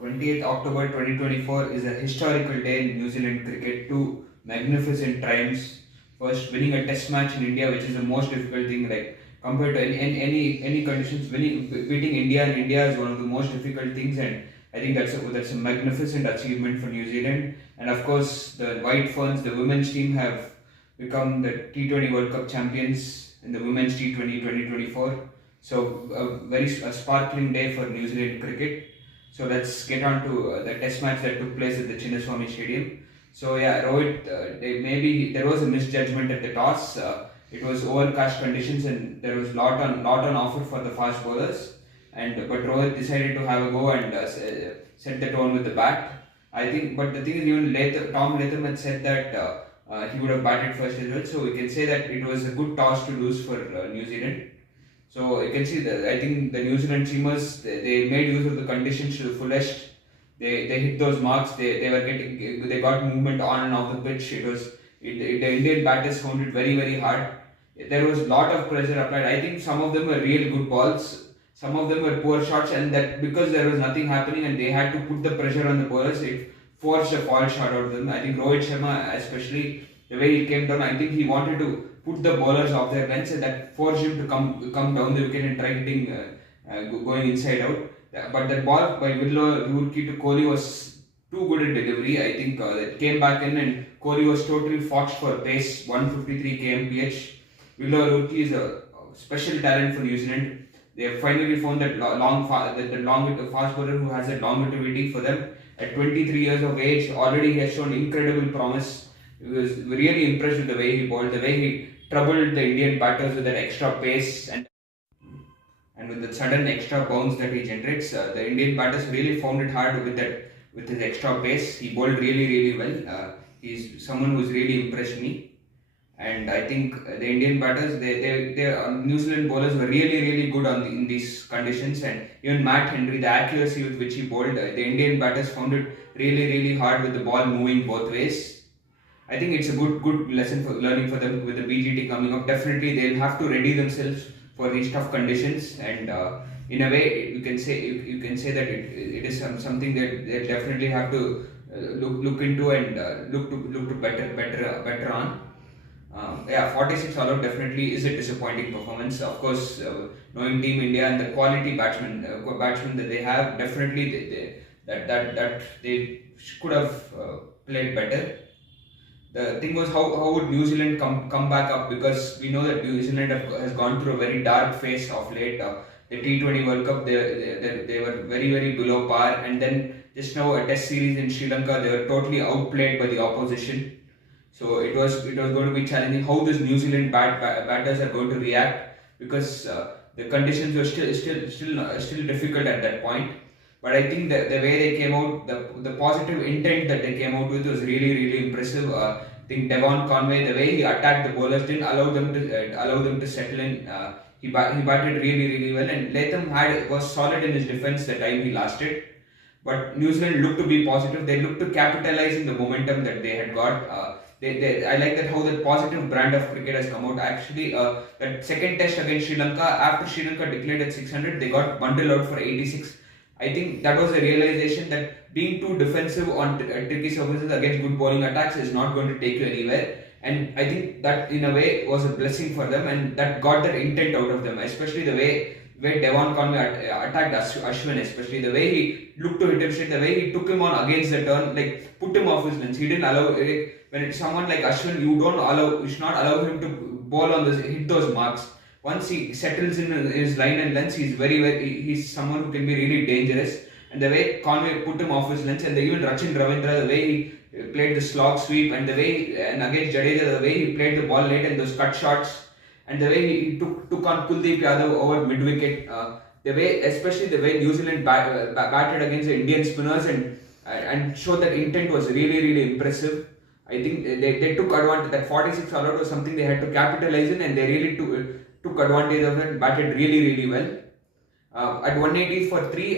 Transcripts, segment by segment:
28th October 2024 is a historical day in New Zealand cricket. Two magnificent triumphs. First, winning a test match in India, which is the most difficult thing, like compared to any conditions. Beating India in India is one of the most difficult things, and I think that's a magnificent achievement for New Zealand. And of course, the White Ferns, the women's team, have become the T20 World Cup champions in the women's T20 2024. So a sparkling day for New Zealand cricket. So let's get on to the test match that took place at the Chinnaswamy Stadium. So yeah, Rohit, maybe there was a misjudgment at the toss. It was overcast conditions and there was lot on offer for the fast bowlers. But Rohit decided to have a go and set the tone with the bat. I think, but the thing is, even Tom Latham had said that he would have batted first as well. So we can say that it was a good toss to lose for New Zealand. So you can see that I think the New Zealand teamers they made use of the conditions to the fullest. They hit those marks. They got movement on and off the pitch. The Indian batters found it very hard. There was a lot of pressure applied. I think some of them were real good balls. Some of them were poor shots, and that because there was nothing happening and they had to put the pressure on the bowlers, it forced a fall shot out of them. I think Rohit Sharma, especially the way he came down, I think he wanted to put the bowlers off their lengths, and that forced him to come down the wicket and try hitting going inside out. But that ball by Roorkee to Kohli was too good a delivery. I think it came back in and Kohli was totally forged for pace, 153 kmph. Roorkee is a special talent for New Zealand. They have finally found that fast bowler who has that longevity for them. At 23 years of age, already he has shown incredible promise. He was really impressed with the way he bowled, the way he troubled the Indian batters with that extra pace and with the sudden extra bounce that he generates. The Indian batters really found it hard with his extra pace. He bowled really well. He's someone who's really impressed me. And I think the Indian batters, New Zealand bowlers were really good in these conditions. And even Matt Henry, the accuracy with which he bowled, the Indian batters found it really hard with the ball moving both ways. I think it's a good lesson for learning for them with the BGT coming up. Definitely, they'll have to ready themselves for these tough conditions. And in a way, you can say that it is something that they definitely have to look into and look to better on. 46 all out definitely is a disappointing performance. Of course, knowing Team India and the quality batsmen that they have, definitely they could have played better. The thing was how would New Zealand come back up, because we know that New Zealand has gone through a very dark phase of late. The T20 World Cup they were very below par, and then just now a Test series in Sri Lanka they were totally outplayed by the opposition. So it was going to be challenging how this New Zealand batters are going to react, because the conditions were still difficult at that point. But I think the way they came out, the positive intent that they came out with was really impressive. I think Devon Conway, the way he attacked the bowlers, didn't allow them to settle in. He batted really well, and Latham was solid in his defense the time he lasted. But New Zealand looked to be positive. They looked to capitalizing the momentum that they had got. I like that how the positive brand of cricket has come out. Actually, that second test against Sri Lanka, after Sri Lanka declared at 600, they got bundled out for 86. I think that was a realization that being too defensive on tricky surfaces against good bowling attacks is not going to take you anywhere. And I think that in a way was a blessing for them, and that got that intent out of them, especially the way Devon Conway attacked Ashwin, especially the way he looked to hit him straight, the way he took him on against the turn, like put him off his length. He didn't allow when it's someone like Ashwin, you should not allow him to bowl on hit those marks. Once he settles in his line and lengths, he's someone who can be really dangerous. And the way Conway put him off his lengths, and even Rachin Ravindra, the way he played the slog sweep, and against Jadeja, the way he played the ball late and those cut shots, and the way he took on Kuldeep Yadav over mid wicket, especially the way New Zealand batted against the Indian spinners and showed that intent was really impressive. I think they took advantage. That 46 all out was something they had to capitalize in, and they really took advantage of it. Batted really well. At 180 for 3,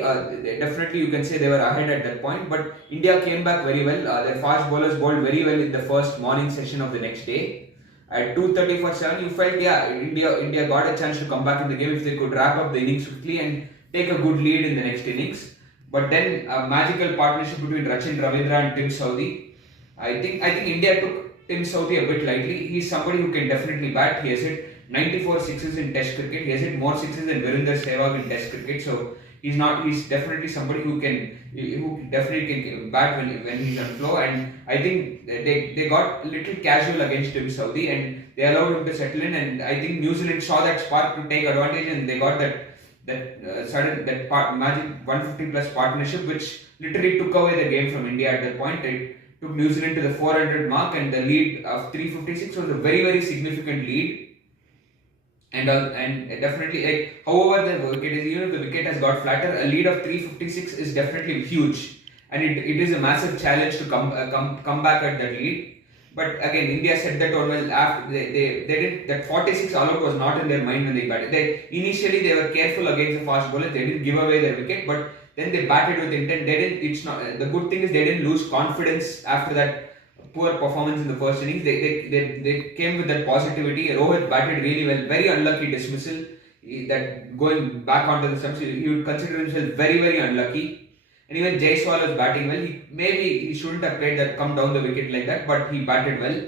definitely you can say they were ahead at that point. But India came back very well. Their fast bowlers bowled very well in the first morning session of the next day. At 2:30 for 7, you felt India got a chance to come back in the game if they could wrap up the innings quickly and take a good lead in the next innings. But then a magical partnership between Rachin Ravindra and Tim Southee. I think India took Tim Southee a bit lightly. He's somebody who can definitely bat. He has hit 94 sixes in Test cricket. He has hit more sixes than Virender Sehwag in Test cricket. So he's definitely somebody who definitely can bat when he's on flow. And I think they got a little casual against Tim Southee and they allowed him to settle in. And I think New Zealand saw that spark to take advantage and they got magic 150 plus partnership, which literally took away the game from India at that point. It took New Zealand to the 400 mark, and the lead of 356 was a very very significant lead. And definitely, like, however the wicket is, even if the wicket has got flatter, a lead of 356 is definitely huge, and it is a massive challenge to come back at that lead. But again, India set that tone well. After they did that 46 all out was not in their mind when they batted. Initially they were careful against the fast bowlers. They didn't give away their wicket, but then they batted with intent. They didn't. It's not the good thing is they didn't lose confidence after that poor performance in the first innings. They came with that positivity. Rohit batted really well. Very unlucky dismissal. That going back onto the stumps, you would consider himself very very unlucky. And even Jaiswal was batting well. Maybe he shouldn't have played that come down the wicket like that, but he batted well.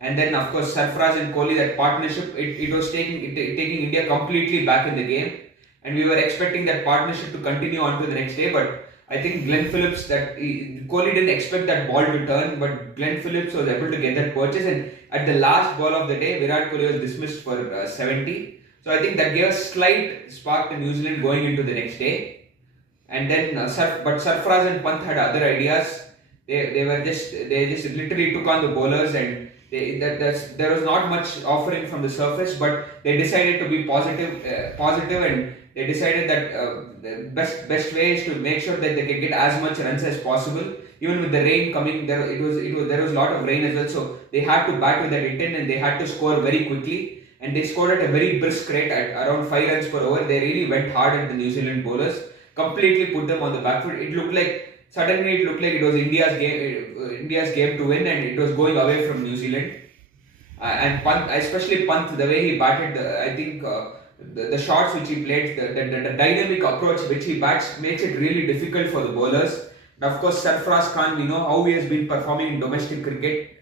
And then of course Sarfaraz and Kohli, that partnership, it was taking India completely back in the game. And we were expecting that partnership to continue on to the next day, but I think Glenn Phillips, Kohli didn't expect that ball to turn, but Glenn Phillips was able to get that purchase. And at the last ball of the day, Virat Kohli was dismissed for 70. So I think that gave a slight spark to New Zealand going into the next day. And then, but Sarfaraz and Pant had other ideas. They just literally took on the bowlers, and there was not much offering from the surface. But they decided to be positive, and they decided that the best way is to make sure that they can get as much runs as possible. Even with the rain coming, there was a lot of rain as well. So they had to bat with that intent, and they had to score very quickly. And they scored at a very brisk rate at around 5 runs per over. They really went hard at the New Zealand bowlers. Completely put them on the back foot. It looked like it was India's game to win, and it was going away from New Zealand. And Pant, especially Pant, the way he batted, I think the shots which he played, the dynamic approach which he bats makes it really difficult for the bowlers. And of course, Sarfaraz Khan, we know how he has been performing in domestic cricket.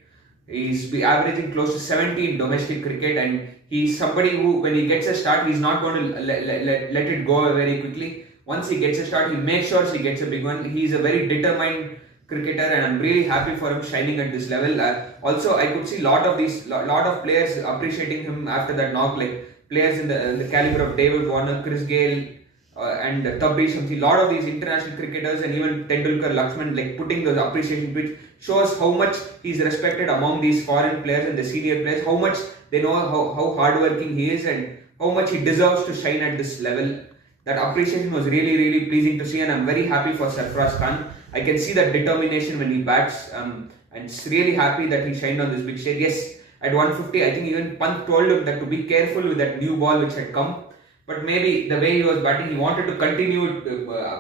He's averaging close to 70 in domestic cricket, and he's somebody who, when he gets a start, he's not going to let it go very quickly. Once he gets a start, he makes sure he gets a big one. He's a very determined cricketer, and I'm really happy for him shining at this level. Also, I could see lot of players appreciating him after that knock, like players in the caliber of David Warner, Chris Gale, and Tabriz Shamsi. Lot of these international cricketers and even Tendulkar, Lakshman, like putting those appreciation, which shows how much he's respected among these foreign players and the senior players. How much they know how hardworking he is and how much he deserves to shine at this level. That appreciation was really, really pleasing to see, and I'm very happy for Sarfaraz Khan. I can see that determination when he bats, and it's really happy that he shined on this big stage. Yes, at 150, I think even Pant told him that to be careful with that new ball which had come. But maybe the way he was batting, he wanted to continue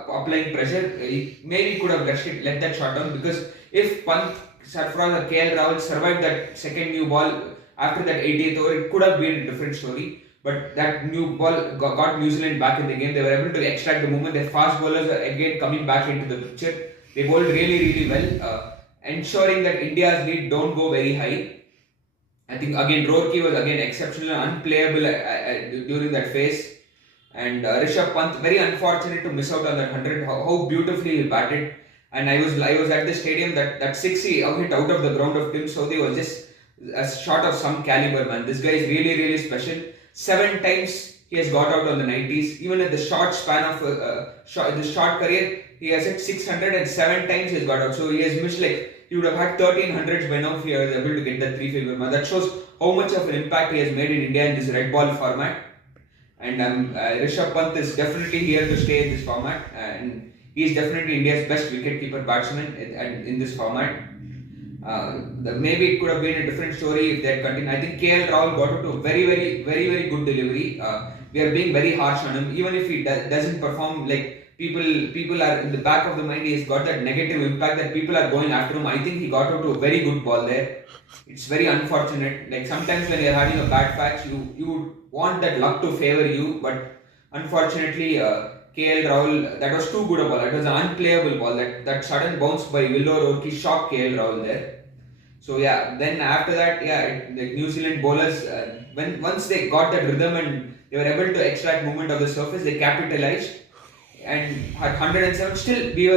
applying pressure. Maybe could have let that shot down, because if Pant, Sarfaraz or KL Rahul survived that second new ball after that 80th over, it could have been a different story. But that new ball got New Zealand back in the game. They were able to extract the movement. Their fast bowlers are again coming back into the picture. They bowled really, really well, ensuring that India's lead don't go very high. I think again Rourke was again exceptional, unplayable during that phase. And Rishabh Pant, very unfortunate to miss out on that 100. How beautifully he batted. And I was at the stadium. That 6 he hit out of the ground of Tim Southee was just a shot of some caliber, man. This guy is really, really special. 7 times he has got out on the 90s. Even at the short span of the short career, he has hit 600 and 7 times he has got out. So he has missed, like, he would have had 1300s by now if he was able to get that 3-figure mark. That shows how much of an impact he has made in India in this red ball format. And Rishabh Pant is definitely here to stay in this format, and he is definitely India's best wicket-keeper batsman in this format. Maybe it could have been a different story if they had continued. I think KL Rahul got into a very, very, very, very good delivery. We are being very harsh on him. Even if he doesn't perform, like, people are in the back of the mind, he has got that negative impact that people are going after him. I think he got out to a very good ball there. It's very unfortunate. Like, sometimes when you're having a bad patch, you would want that luck to favor you, but unfortunately, KL Rahul, that was too good a ball. That was an unplayable ball. That sudden bounce by Villor Orki shocked KL Rahul there. So yeah, then after that, the New Zealand bowlers, once they got that rhythm and they were able to extract movement of the surface, they capitalized and at 107. Still, we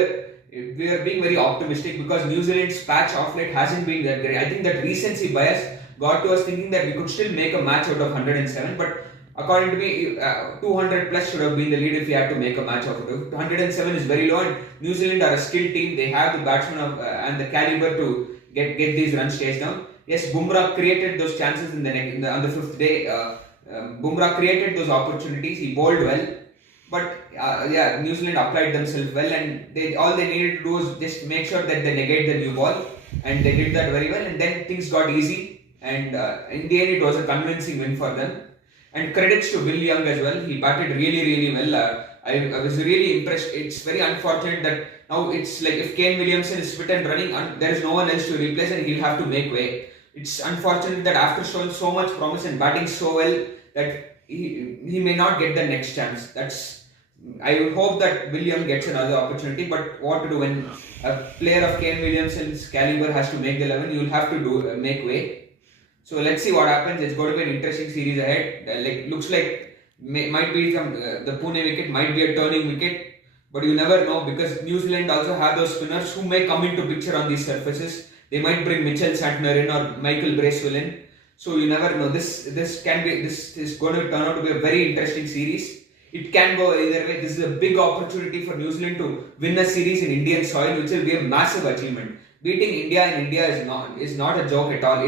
were being very optimistic because New Zealand's patch off late hasn't been that great. I think that recency bias got to us thinking that we could still make a match out of 107, but according to me, 200 plus should have been the lead if we had to make a match of it. 107 is very low, and New Zealand are a skilled team. They have the batsmen and the caliber to get these runs chased down. Yes, Bumrah created those chances on the fifth day. Bumrah created those opportunities. He bowled well, but New Zealand applied themselves well, and all they needed to do was just make sure that they negate the new ball, and they did that very well. And then things got easy, and in the end, it was a convincing win for them. And credits to Will Young as well. He batted really, really well. I was really impressed. It's very unfortunate that now it's like if Kane Williamson is fit and running, there is no one else to replace, and he'll have to make way. It's unfortunate that after showing so much promise and batting so well, that he may not get the next chance. I would hope that Will Young gets another opportunity. But what to do when a player of Kane Williamson's caliber has to make the 11? You'll have to make way. So let's see what happens. It's going to be an interesting series ahead. Looks like might be the Pune wicket might be a turning wicket, but you never know because New Zealand also have those spinners who may come into picture on these surfaces. They might bring Mitchell Santner in or Michael Bracewell in. So you never know. This is going to turn out to be a very interesting series. It can go either way. This is a big opportunity for New Zealand to win a series in Indian soil, which will be a massive achievement. Beating India in India is not a joke at all.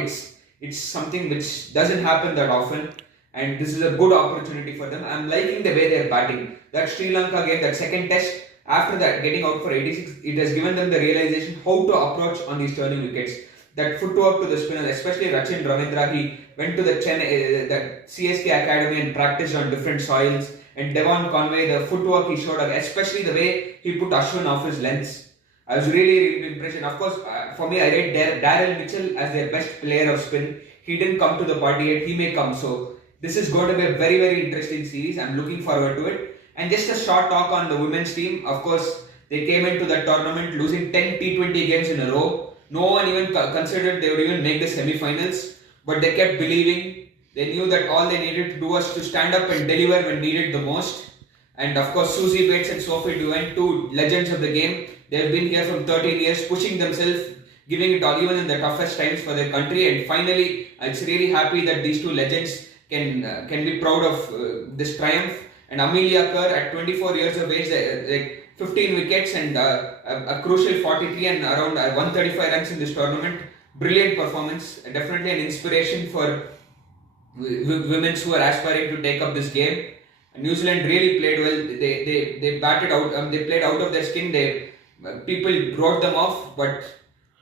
It's something which doesn't happen that often, and this is a good opportunity for them. I'm liking the way they're batting. That Sri Lanka game, that second test, after that getting out for 86, it has given them the realization how to approach on these turning wickets. That footwork to the spinners, especially Rachin Ravindra, he went to the CSK Academy and practiced on different soils. And Devon Conway, the footwork he showed, especially the way he put Ashwin off his lengths. I was really, really impressed. And of course, for me, I rate Daryl Mitchell as their best player of spin. He didn't come to the party yet. He may come. So this is going to be a very, very interesting series. I'm looking forward to it. And just a short talk on the women's team. Of course, they came into that tournament losing 10 T20 games in a row. No one even considered they would even make the semi-finals. But they kept believing. They knew that all they needed to do was to stand up and deliver when needed the most. And of course, Susie Bates and Sophie Duane, two legends of the game. They've been here for 13 years, pushing themselves, giving it all even in the toughest times for their country. And finally, I'm really happy that these two legends can be proud of this triumph. And Amelia Kerr, at 24 years of age, 15 wickets and a crucial 43 and around 135 runs in this tournament. Brilliant performance. Definitely an inspiration for women who are aspiring to take up this game. New Zealand really played well. They batted out. They played out of their skin. People wrote them off, but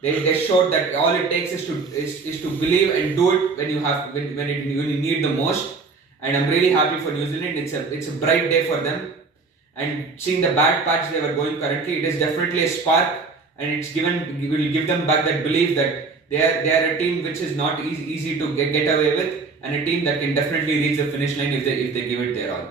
they showed that all it takes is to believe and do it when you need the most. And I'm really happy for New Zealand. It's a bright day for them. And seeing the bad patch they were going currently, it is definitely a spark, and will give them back that belief that they are a team which is not easy to get away with, and a team that can definitely reach the finish line if they give it their all.